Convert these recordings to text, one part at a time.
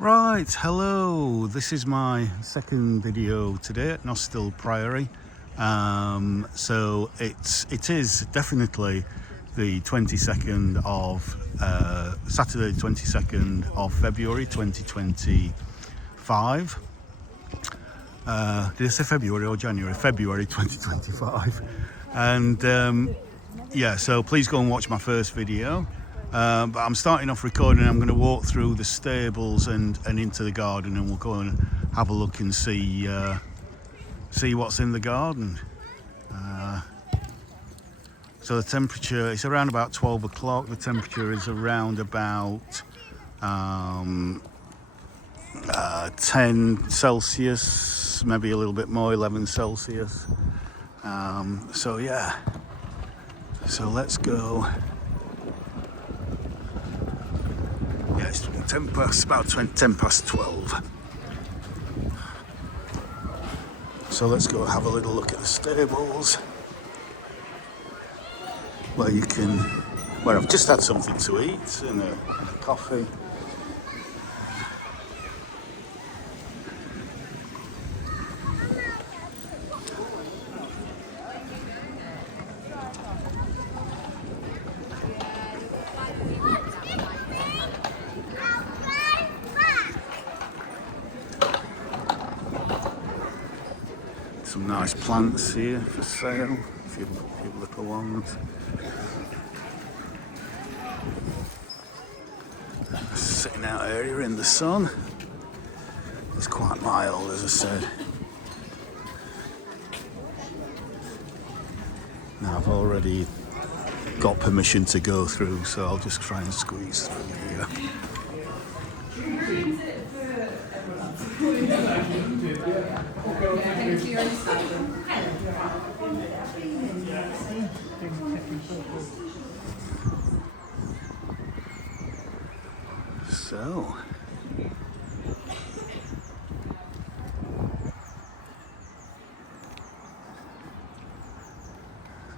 Right, hello. This is my second video today at Nostell Priory. So it is definitely the 22nd of Saturday, 22nd of February 2025. Did I say February or January? February 2025. And yeah, so please go and watch my first video. But I'm starting off recording. I'm going to walk through the stables and into the garden, and we'll go and have a look and see what's in the garden. So the temperature is around about 12 o'clock. The temperature is around about 10 Celsius, maybe a little bit more, 11 Celsius. So yeah, so let's go. Yeah, it's 10 past, about 10 past 12. So let's go have a little look at the stables, where I've just had something to eat and a coffee. Some nice plants here for sale, a few little ones. Sitting out area in the sun. It's quite mild, as I said. Now I've already got permission to go through, so I'll just try and squeeze through here.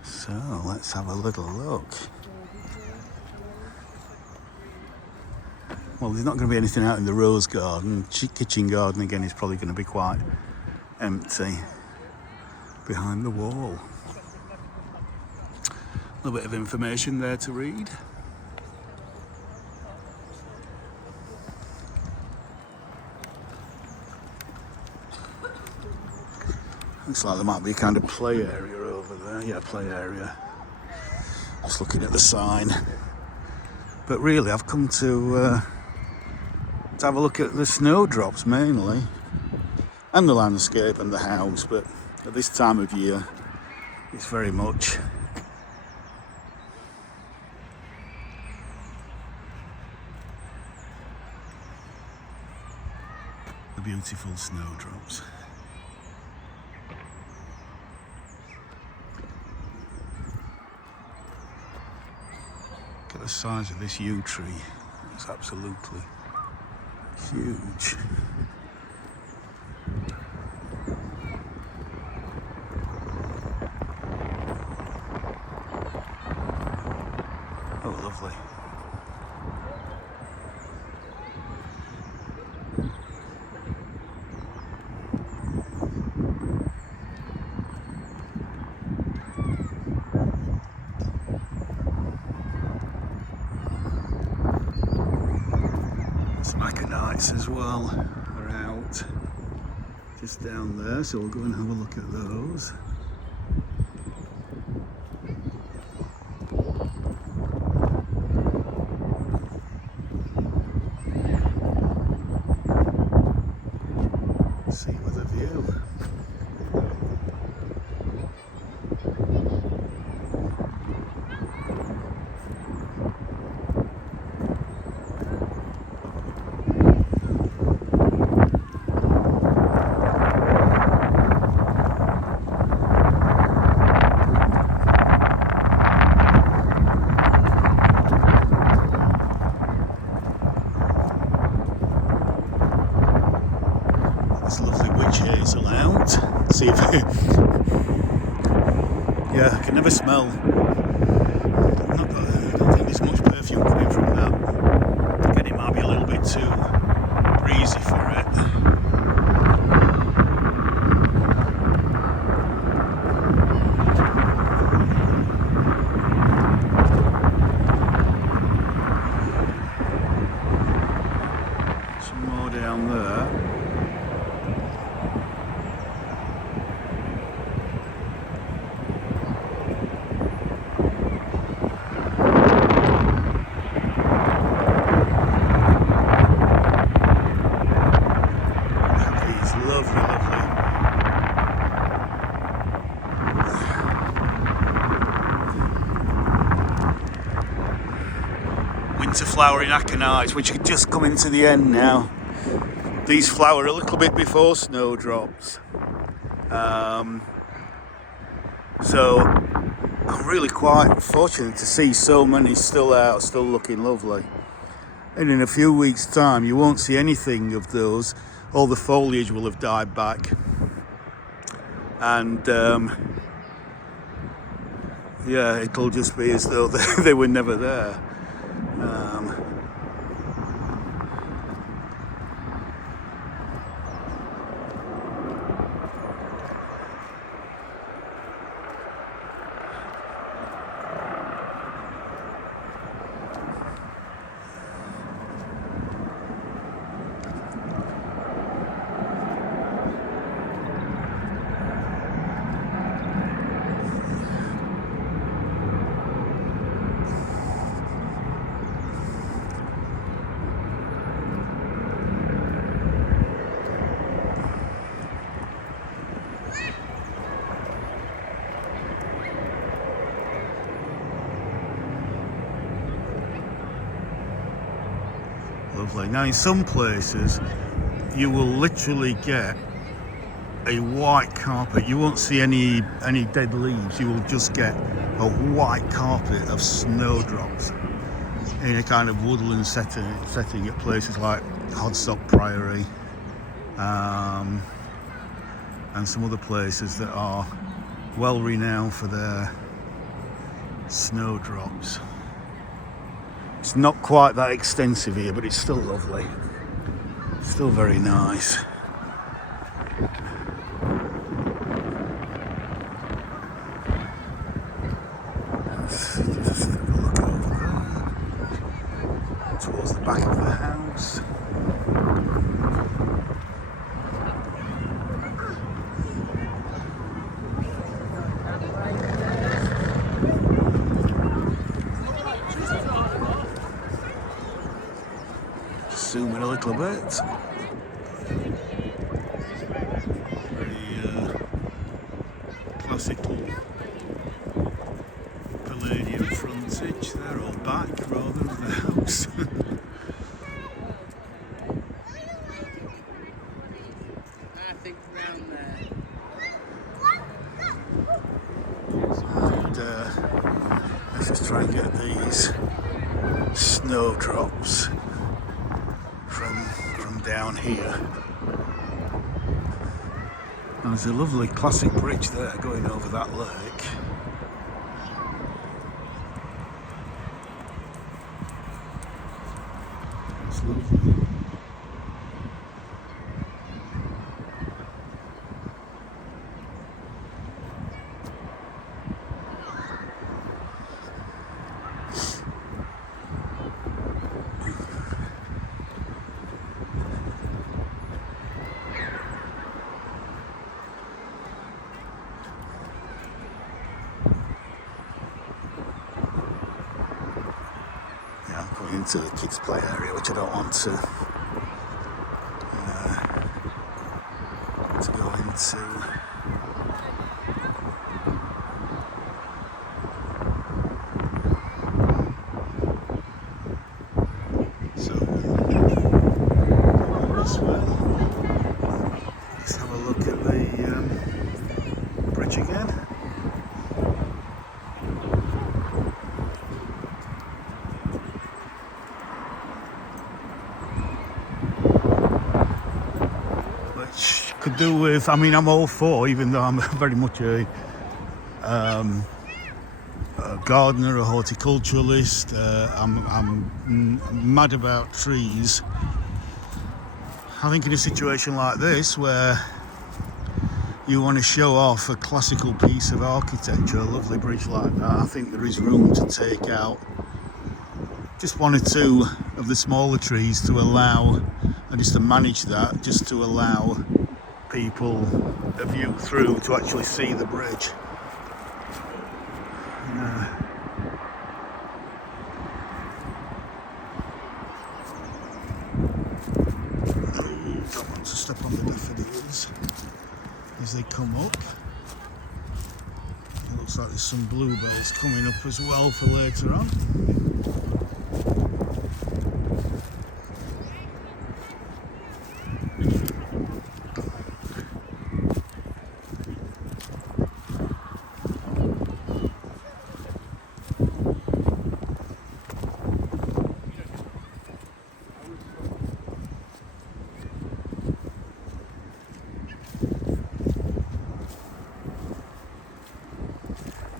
So let's have a little look. Well, there's not going to be anything out in the rose garden. Kitchen garden again is probably going to be quite empty behind the wall. A little bit of information there to read. Looks like there might be a kind of play area over there. Yeah, play area. Just looking at the sign. But really, I've come to have a look at the snowdrops mainly, and the landscape and the house. But at this time of year, it's very much the beautiful snowdrops. Look at the size of this yew tree. It's absolutely huge. Oh, lovely. Aconites as well are out just down there, so we'll go and have a look at those. See with a view. Hazel out. See if yeah, I can never smell. I don't think there's much perfume coming from that. Again, it might be a little bit too breezy down there. These lovely, lovely winter flowering aconites, which are just coming to the end now. These flower a little bit before snowdrops. So I'm really quite fortunate to see so many still out, still looking lovely. And in a few weeks' time, you won't see anything of those. All the foliage will have died back. And yeah, it'll just be as though they were never there. Lovely. Now in some places you will literally get a white carpet. You won't see any dead leaves. You will just get a white carpet of snowdrops in a kind of woodland setting at places like Nostell Priory and some other places that are well renowned for their snowdrops. It's not quite that extensive here, but it's still lovely. Still very nice. Let's just have a look over there, towards the back of the house. Zoom in a little bit. Very classical Palladian frontage. They're all back rather than the house. I think around there. And let's just try and get these snowdrops from down here. There's a lovely classic bridge there going over that lake. It's lovely. I'm going into the kids' play area, which I don't want to go into. So this way. Let's have a look at the bridge again. Could do with, I mean, I'm all for, even though I'm very much a gardener, a horticulturalist. I'm mad about trees. I think in a situation like this, where you want to show off a classical piece of architecture, a lovely bridge like that, I think there is room to take out just one or two of the smaller trees to allow, and just to manage that, just to allow people a view through to actually see the bridge. Don't want to step on the daffodils as they come up. It looks like there's some bluebells coming up as well for later on.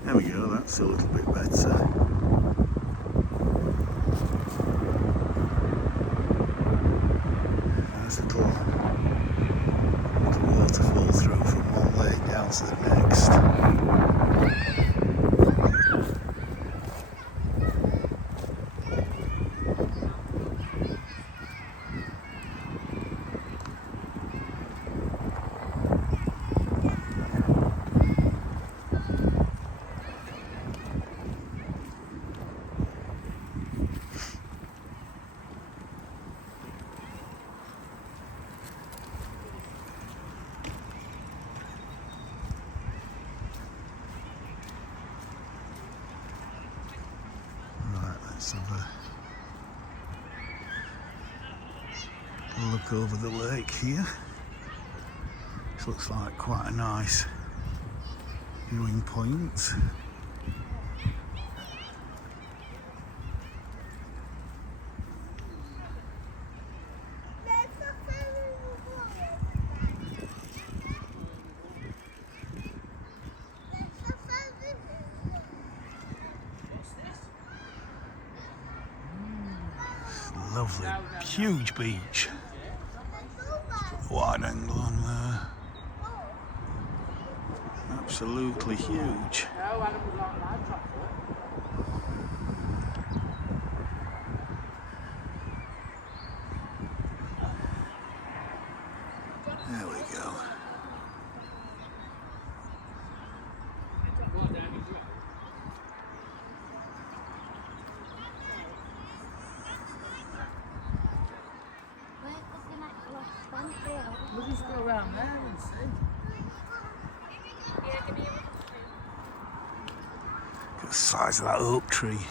There we go, that's a little bit better. There's a little waterfall through from one lake down to the next. Let's have a look over the lake here. This looks like quite a nice viewing point. Lovely, huge beach. Put a wide angle on there. Absolutely huge. There we go. We'll just go around there and see. Look at the size of that oak tree.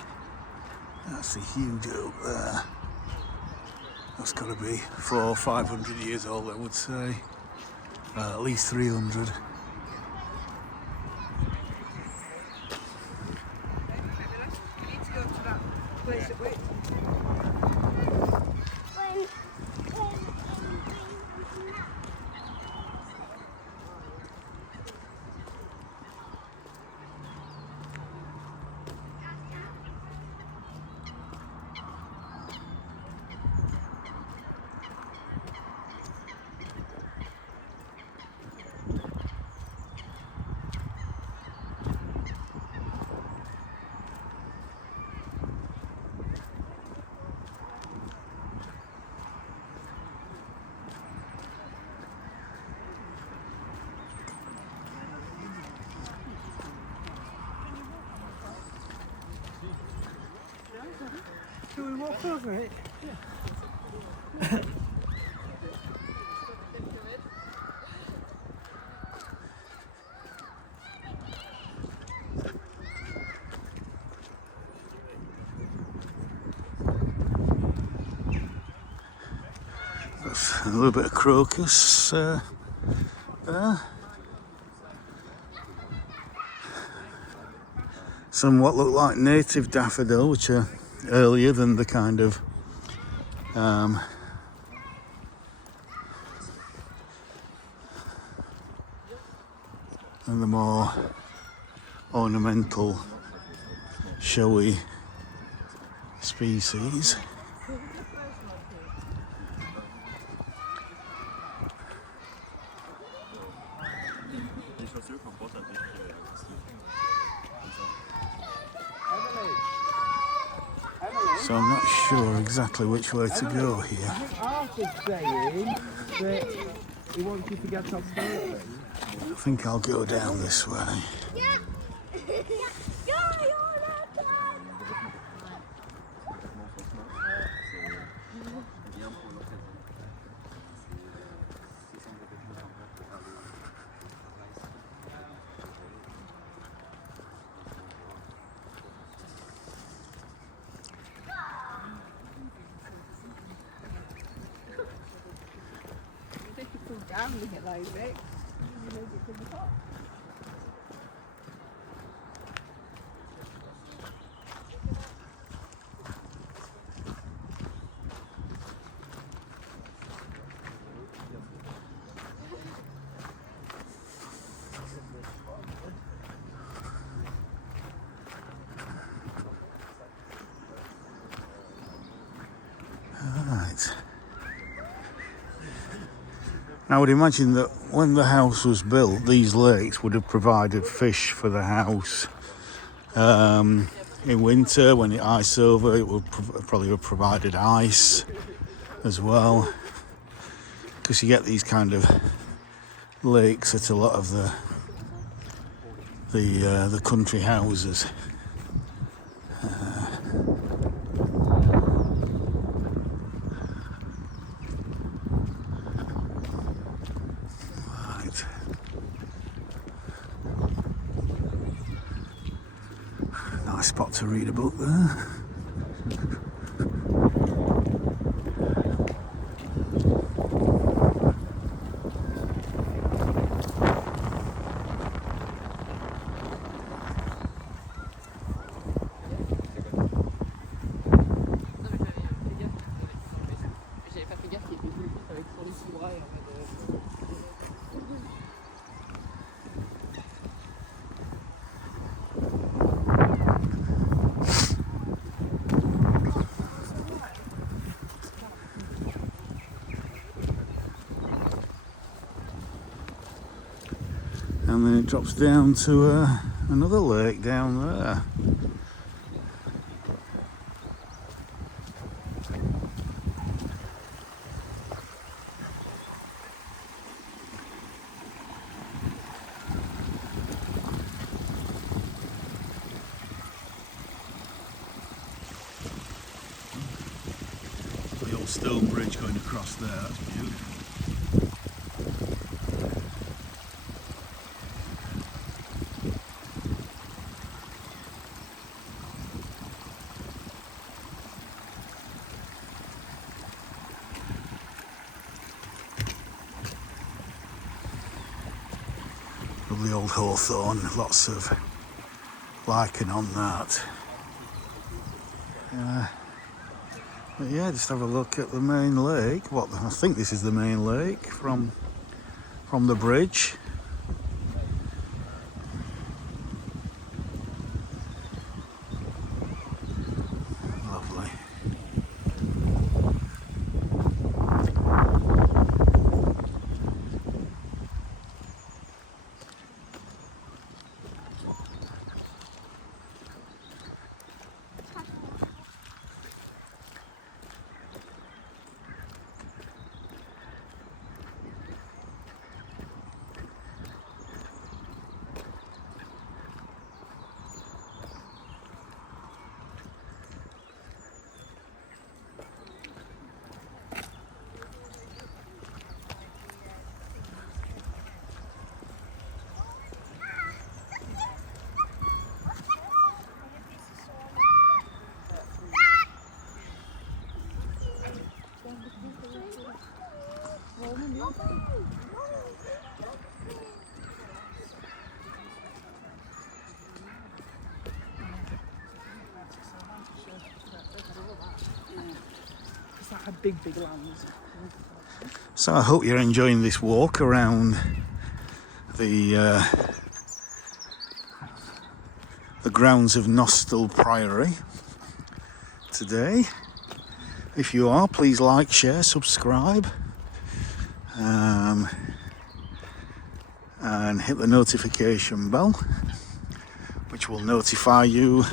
That's a huge oak there. That's got to be 400 or 500 years old, I would say. At least 300. Shall we walk over it? That's a little bit of crocus there. Some what look like native daffodil, which are earlier than the kind of and the more ornamental, showy species. So I'm not sure exactly which way to go here. Arthur's saying that he wants you to get Nostell. I think I'll go down this way. Right. I would imagine that when the house was built, these lakes would have provided fish for the house. In winter, when it iced over, it would probably have provided ice as well. Because you get these kind of lakes at a lot of the country houses. Right. Nice spot to read a book there. And then it drops down to another lake down there. The old stone bridge going across there, that's beautiful. Lovely old hawthorn, lots of lichen on that. But yeah, just have a look at the main lake. I think this is the main lake from the bridge. Lovely. It's like a big land. So I hope you're enjoying this walk around the grounds of Nostell Priory today. If you are, please like, share, subscribe, and hit the notification bell, which will notify you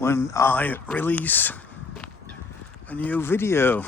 when I release a new video.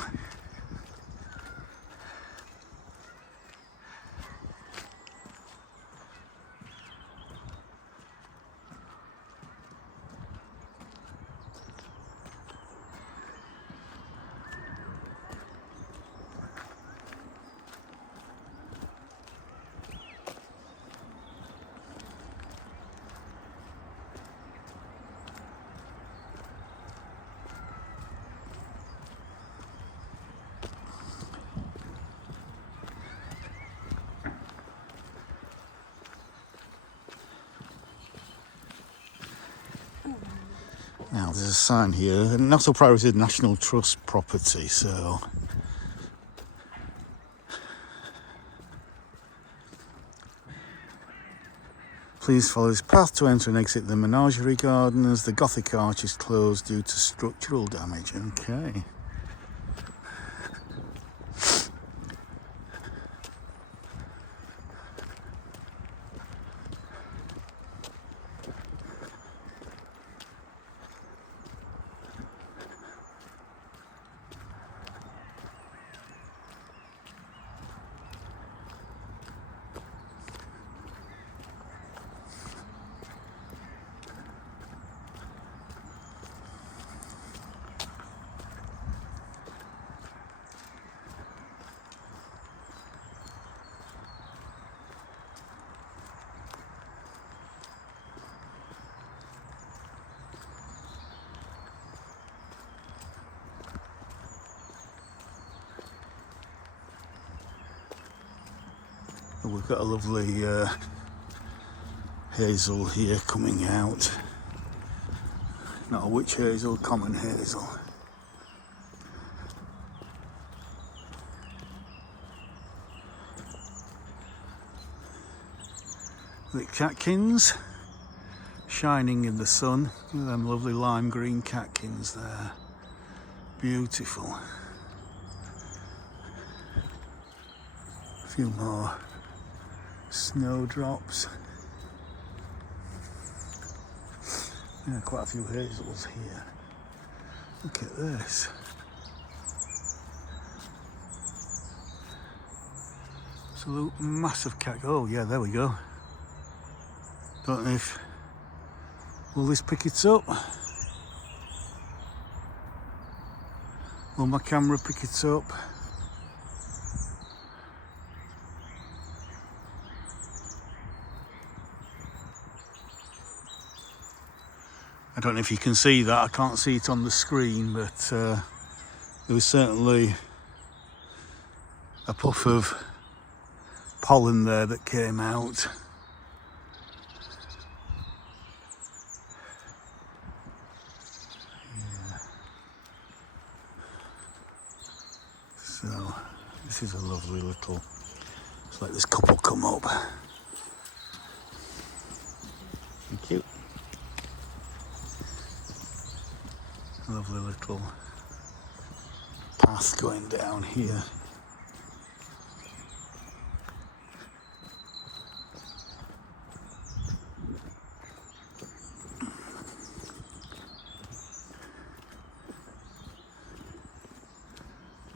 Now there's a sign here. Nostell Priory is a National Trust property, so please follow this path to enter and exit the menagerie gardens. The Gothic arch is closed due to structural damage. Okay. We've got a lovely hazel here coming out. Not a witch hazel, common hazel. The catkins shining in the sun. Look at them lovely lime green catkins there. Beautiful. A few more snowdrops. Yeah, quite a few hazels here. Look at this. Absolute massive cat. Oh yeah, there we go. Don't know if will this pick it up? Will my camera pick it up? I don't know if you can see that, I can't see it on the screen, but there was certainly a puff of pollen there that came out. Yeah. So this is a lovely little, let's let this couple come up. Thank you. Lovely little path going down here.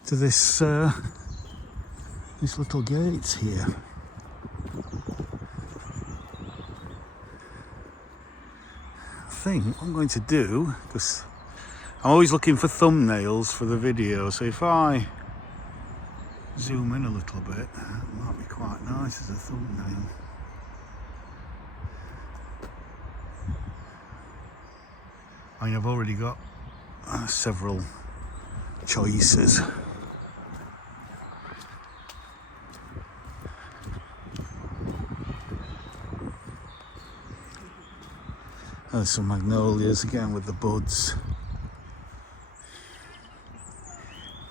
To this little gate here. I think what I'm going to do, because I'm always looking for thumbnails for the video, so if I zoom in a little bit, it might be quite nice as a thumbnail. I mean, I've already got several choices. There's some magnolias again with the buds.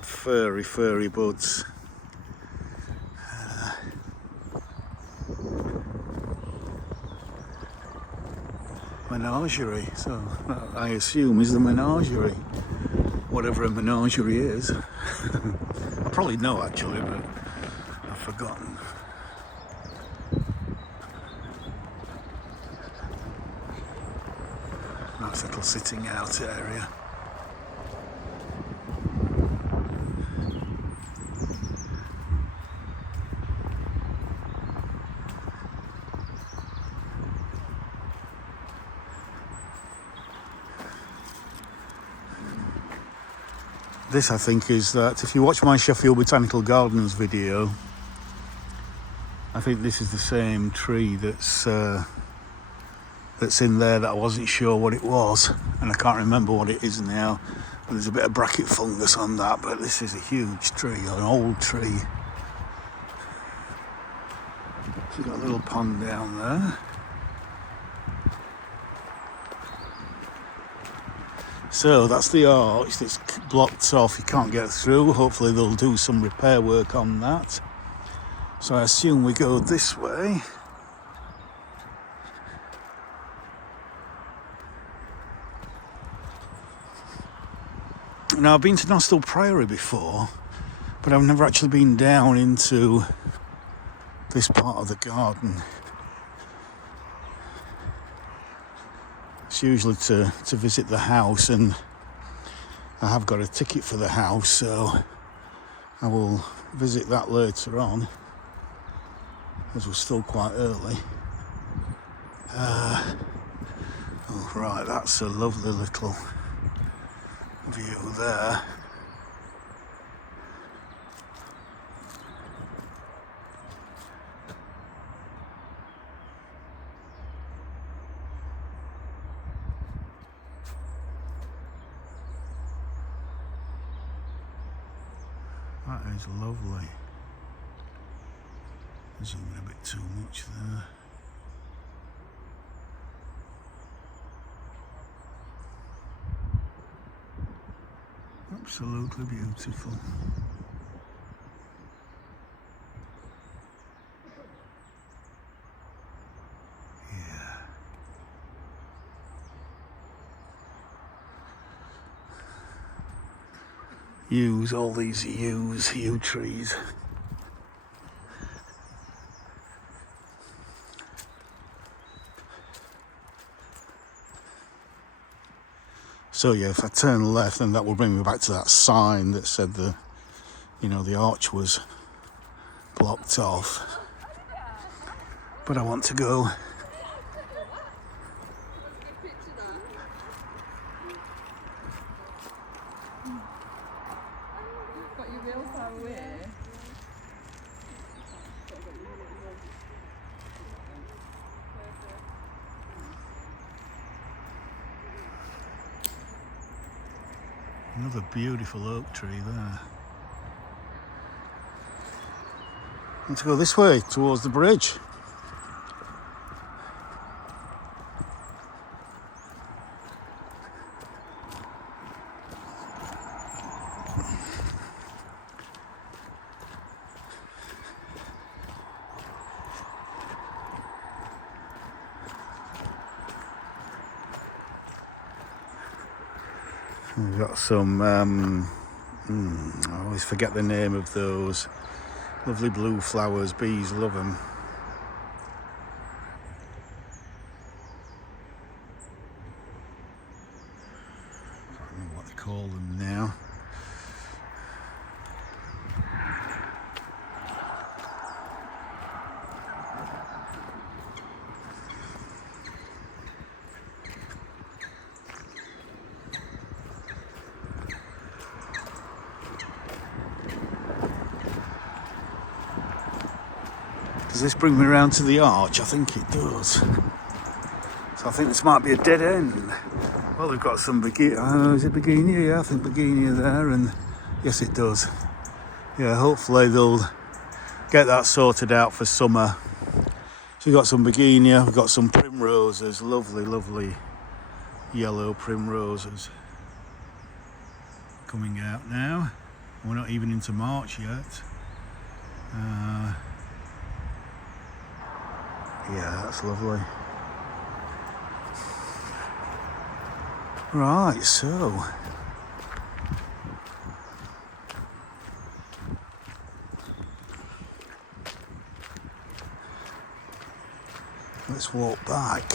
Furry buds. Menagerie, so I assume is the menagerie. Whatever a menagerie is. I probably know actually, but I've forgotten. Nice little sitting out area. This, I think, is that if you watch my Sheffield Botanical Gardens video, I think this is the same tree that's in there that I wasn't sure what it was, and I can't remember what it is now. But there's a bit of bracket fungus on that, but this is a huge tree, an old tree. So you've got a little pond down there. So that's the arch that's blocked off, you can't get through. Hopefully they'll do some repair work on that. So I assume we go this way. Now I've been to Nostell Priory before, but I've never actually been down into this part of the garden. It's usually to visit the house, and I have got a ticket for the house, so I will visit that later on, as we're still quite early. Oh right, that's a lovely little view there. That is lovely. Zooming a bit too much there. Absolutely beautiful. Yeah. Yews, all these yew trees. So yeah, if I turn left, then that will bring me back to that sign that said the arch was blocked off. But I want to go another beautiful oak tree there. Let's go this way towards the bridge. We've got some, I always forget the name of those lovely blue flowers. Bees love them. I don't remember what they call them now. Does this bring me around to the arch? I think it does. So I think this might be a dead end. Well, we've got some begonia. Is it begonia? Yeah, I think begonia there. And yes, it does. Yeah, hopefully they'll get that sorted out for summer. So we've got some begonia. We've got some primroses. Lovely, lovely yellow primroses coming out now. We're not even into March yet. Yeah, that's lovely. Right, so let's walk back.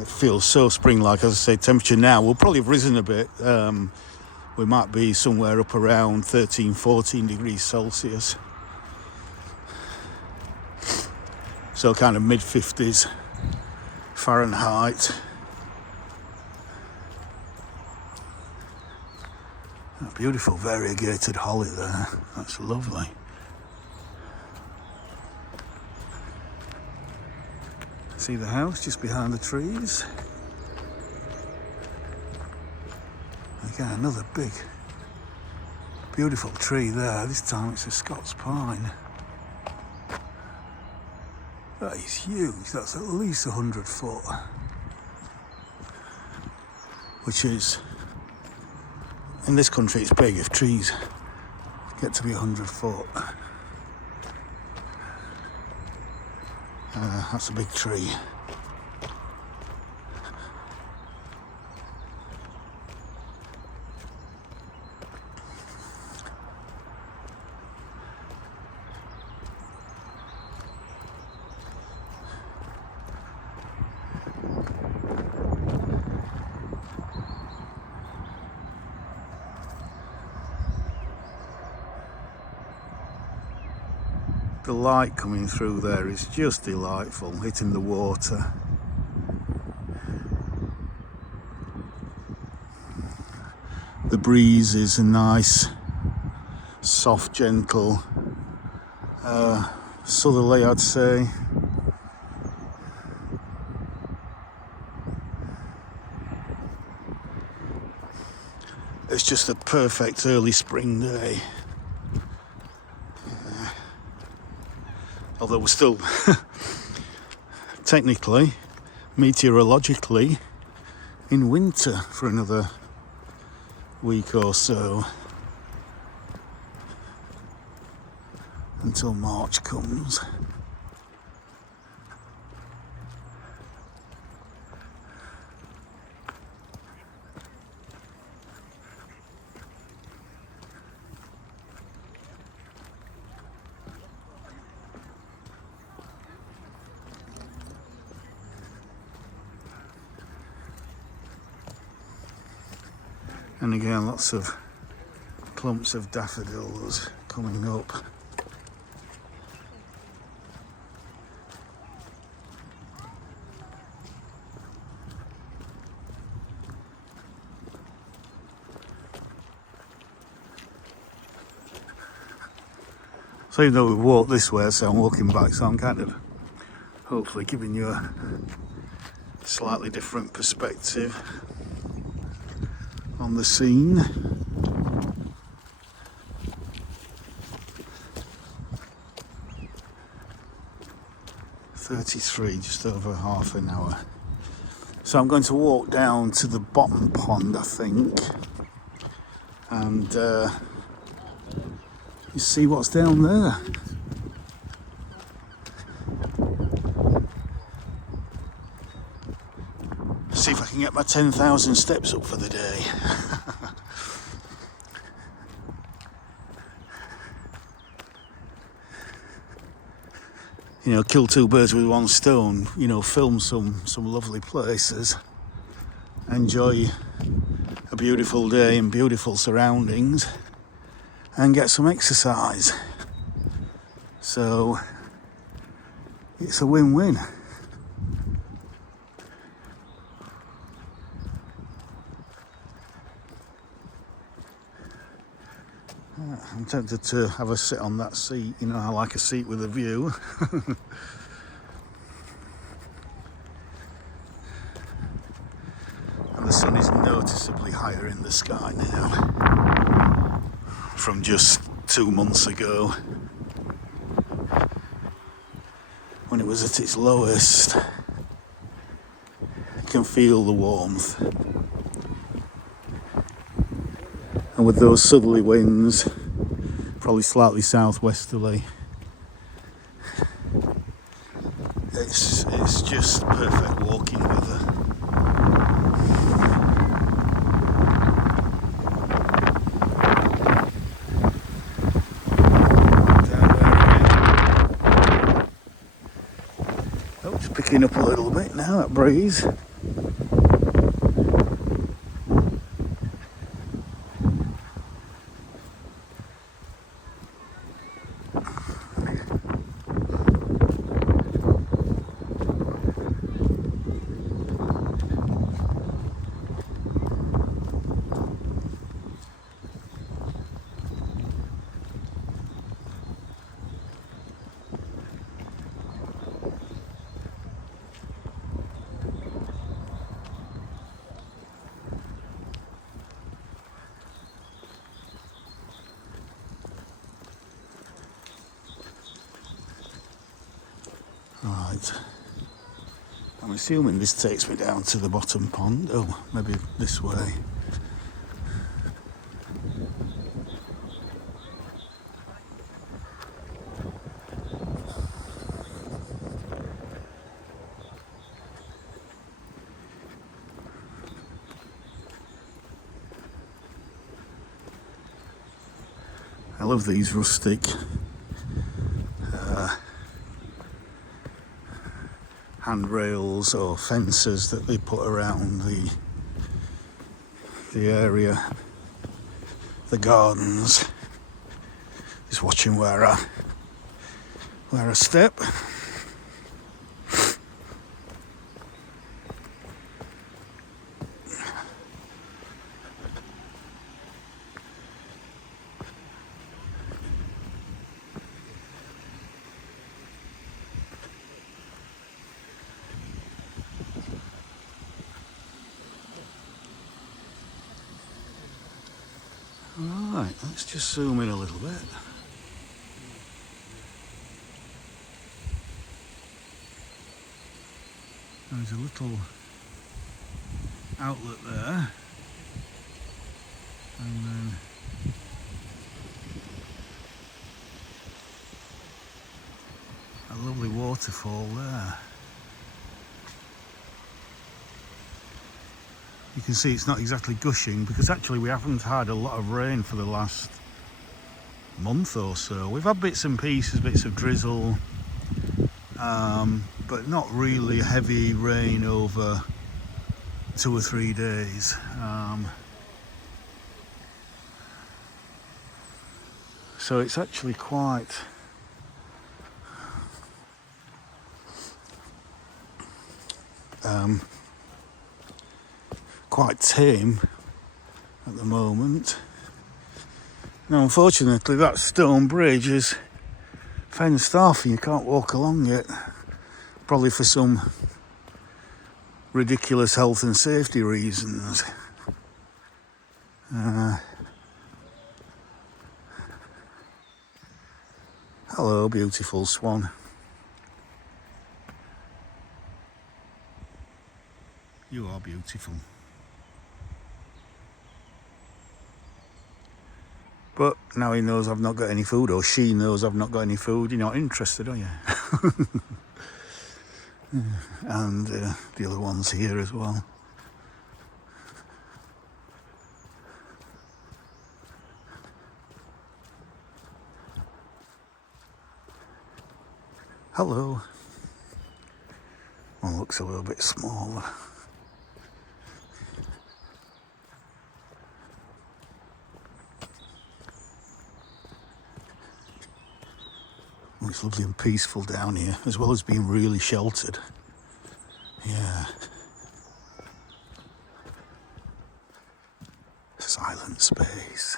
It feels so spring-like. As I say, temperature now will probably have risen a bit. We might be somewhere up around 13, 14 degrees Celsius. So kind of mid-50s Fahrenheit. A beautiful variegated holly there. That's lovely. See the house just behind the trees? Again, another big, beautiful tree there. This time it's a Scots pine. That is huge. That's at least 100 foot. Which is, in this country it's big if trees get to be 100 foot. That's a big tree. The light coming through there is just delightful, hitting the water. The breeze is a nice, soft, gentle, southerly, I'd say. It's just a perfect early spring day. Although we're still technically, meteorologically, in winter for another week or so until March comes. And again, lots of clumps of daffodils coming up. So even though we walked this way, so I'm walking back, so I'm kind of hopefully giving you a slightly different perspective on the scene. .33, just over half an hour. So I'm going to walk down to the bottom pond, I think, and you see what's down there. See if I can get my 10,000 steps up for the day. You know, kill two birds with one stone. You know, film some lovely places, enjoy a beautiful day in beautiful surroundings, and get some exercise. So it's a win-win. I'm tempted to have a sit on that seat. You know, I like a seat with a view. And the sun is noticeably higher in the sky now from just 2 months ago when it was at its lowest. You can feel the warmth. And with those southerly winds, probably slightly southwesterly, it's just perfect walking weather. Oh, it's picking up a little bit now, that breeze. but I'm assuming this takes me down to the bottom pond. Oh, maybe this way. I love these rustic handrails or fences that they put around the area, the gardens. Just watching where I step. Right, let's just zoom in a little bit. There's a little outlet there, and then a lovely waterfall there. You can see it's not exactly gushing because actually we haven't had a lot of rain for the last month or so. We've had bits and pieces, bits of drizzle, but not really heavy rain over 2 or 3 days. So it's actually quite tame at the moment. Now unfortunately that stone bridge is fenced off and you can't walk along it, probably for some ridiculous health and safety reasons. Hello, beautiful swan. You are beautiful. But now he knows I've not got any food, or she knows I've not got any food. You're not interested, are you? And the other one's here as well. Hello. One looks a little bit smaller. Oh, it's lovely and peaceful down here, as well as being really sheltered. Yeah. Silent space.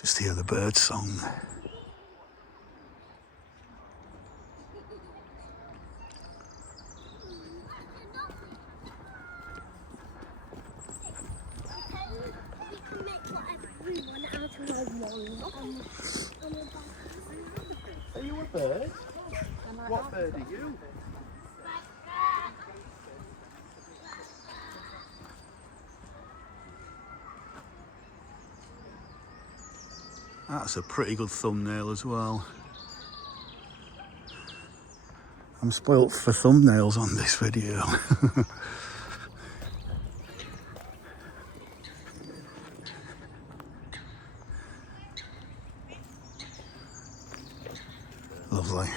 Just hear the bird song. Are you a bird? What bird are you? That's a pretty good thumbnail as well. I'm spoilt for thumbnails on this video. Lovely.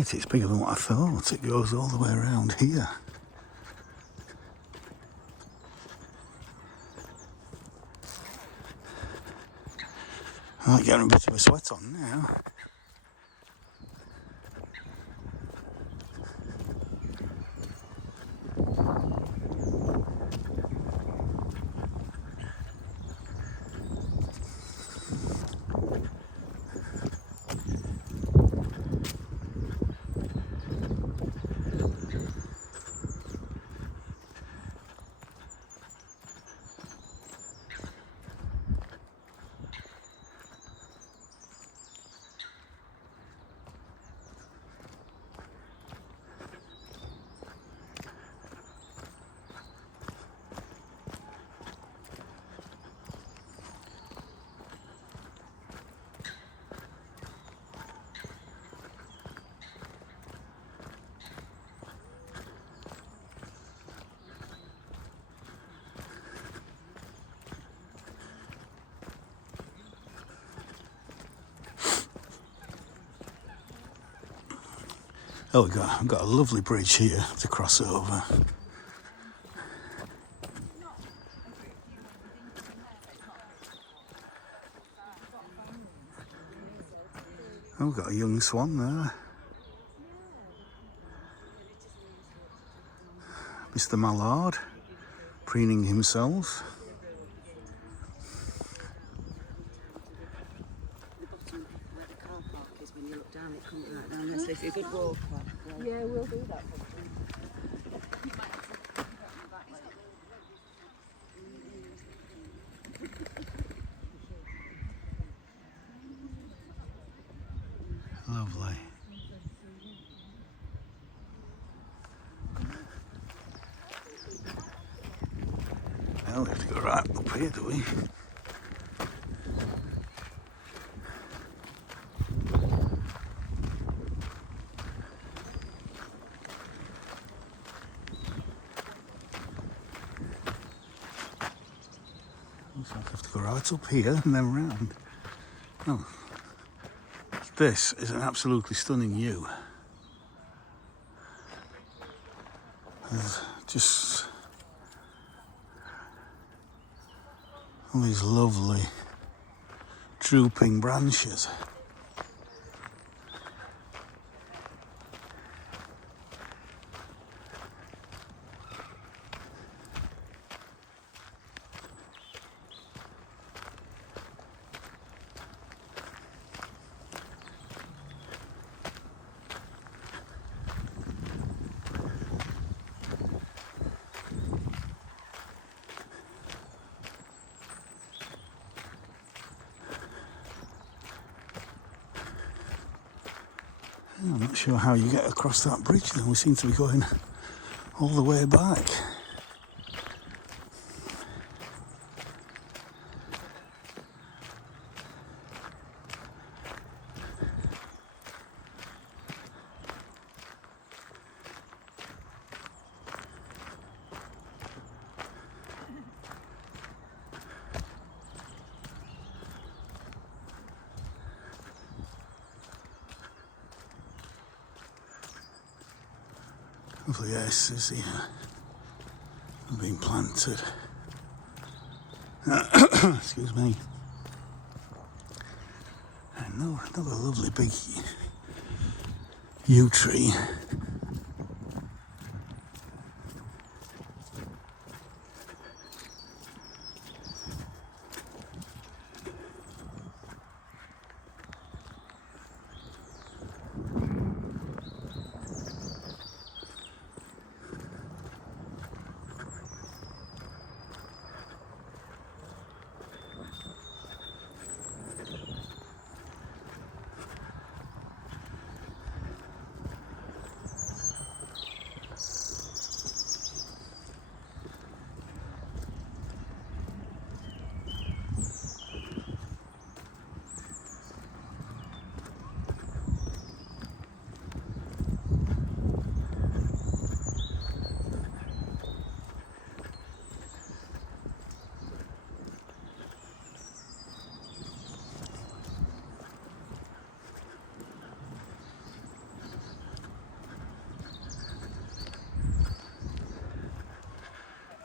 right, it's bigger than what I thought. It goes all the way around here. I'm getting a bit of a sweat on now. Oh, we've got a lovely bridge here to cross over. Oh, we've got a young swan there. Mr. Mallard, preening himself. If you could walk back. Yeah, we'll do that. Lovely. Now we have to go right up here, do we? Looks like I have to go right up here and then round. Oh, this is an absolutely stunning view. There's just all these lovely drooping branches. I'm not sure how you get across that bridge then. We seem to be going all the way back. Lovely aces here have been planted. Excuse me. And another lovely big yew tree.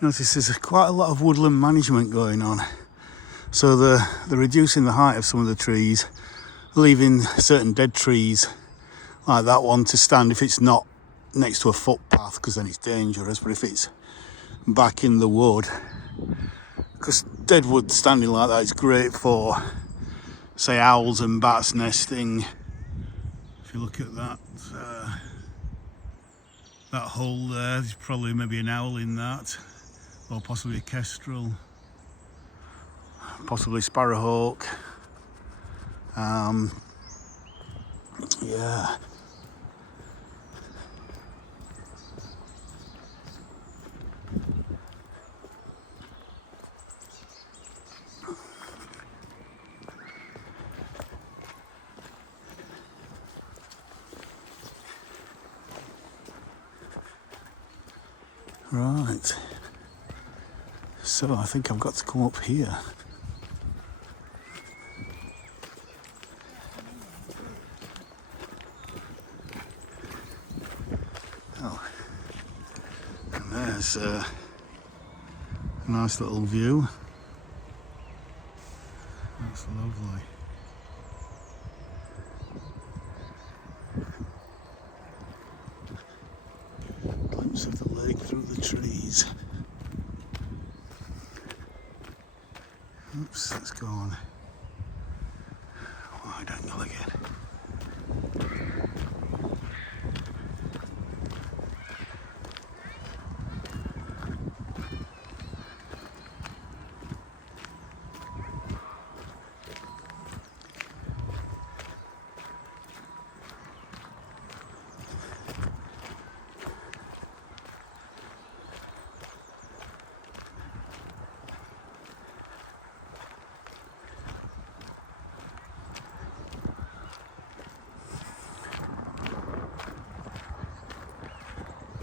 Notice there's quite a lot of woodland management going on. So they're reducing the height of some of the trees, leaving certain dead trees like that one to stand if it's not next to a footpath, because then it's dangerous. But if it's back in the wood, because dead wood standing like that is great for, say, owls and bats nesting. If you look at that hole there, there's probably maybe an owl in that, or possibly a kestrel, possibly sparrowhawk. Yeah. Right. So I think I've got to come up here. Oh. And there's a nice little view. That's lovely. Glimpse of the lake through the trees. Oops, that's gone. Wide angle again.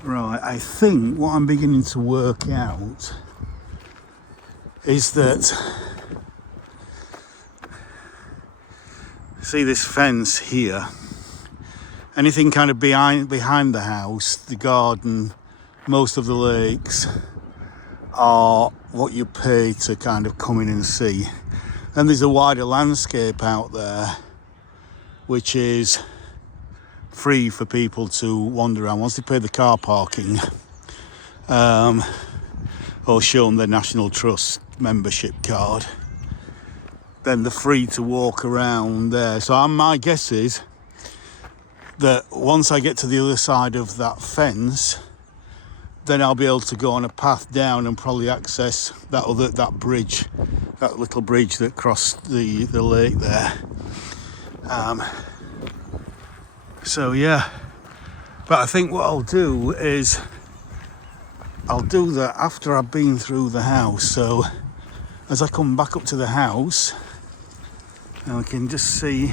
Right, I think what I'm beginning to work out is that, see this fence here, anything kind of behind the house, the garden, most of the lakes are what you pay to kind of come in and see. Then there's a wider landscape out there which is free for people to wander around once they pay the car parking, or show them their National Trust membership card. Then they're free to walk around there. So my guess is that once I get to the other side of that fence, then I'll be able to go on a path down and probably access that bridge, that little bridge that crossed the lake there. So yeah, but I think what I'll do is I'll do that after I've been through the house. So as I come back up to the house, and I can just see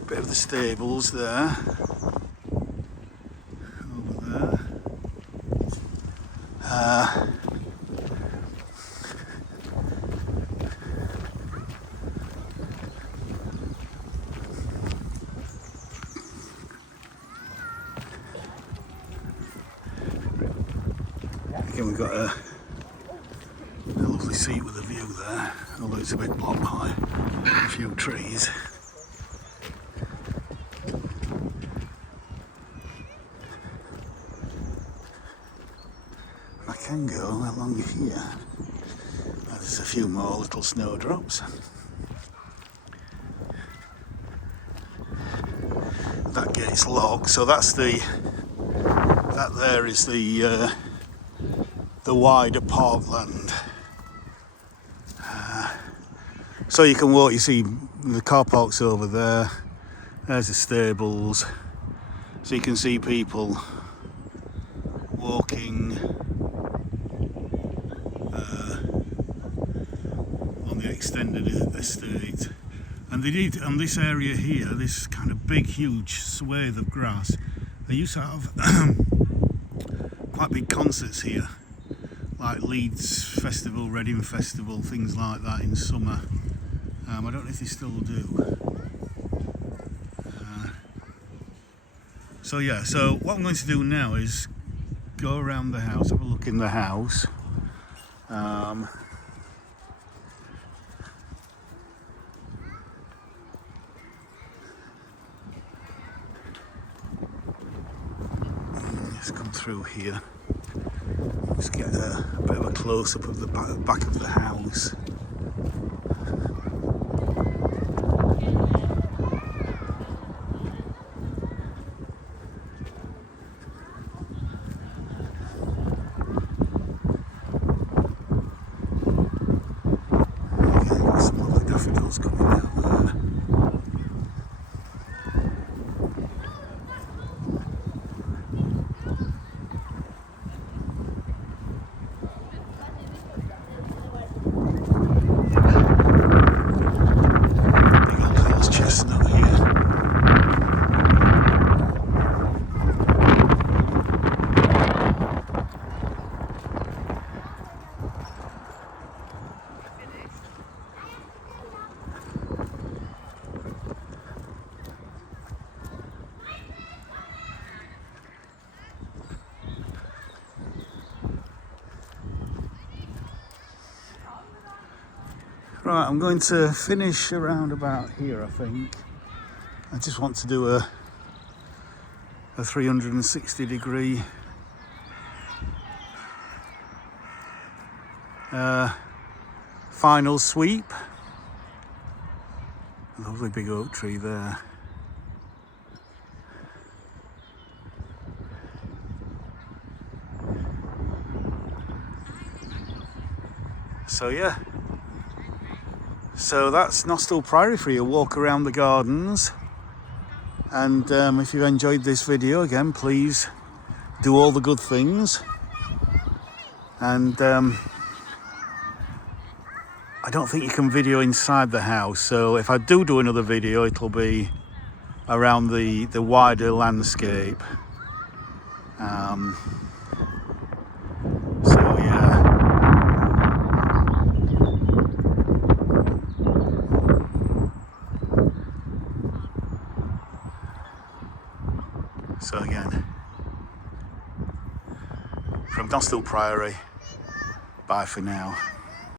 a bit of the stables there, over there. Again, we've got a lovely seat with a view there, although it's a bit blocked by a few trees. I can go along here. There's a few more little snowdrops. That gate's locked, so that there is the wider parkland. So you can walk, you see the car park's over there, there's the stables, so you can see people walking on the extended estate. And they did, on this area here, this kind of big huge swathe of grass, they used to have quite big concerts here, like Leeds Festival, Reading Festival, things like that in summer. I don't know if they still do. So yeah, so what I'm going to do now is go around the house, have a look in the house. Let's come through here. Let's get a bit of a close-up of the back of the house. Okay, got some lovely daffodils coming out there. Big old horse chestnut here. Right, I'm going to finish around about here, I think. I just want to do a 360-degree final sweep. Lovely big oak tree there. So yeah. So that's Nostell Priory for you, walk around the gardens. And if you've enjoyed this video, again, please do all the good things. And I don't think you can video inside the house, so if I do another video, it'll be around the wider landscape. So yeah. So again, from Nostell Priory, bye for now.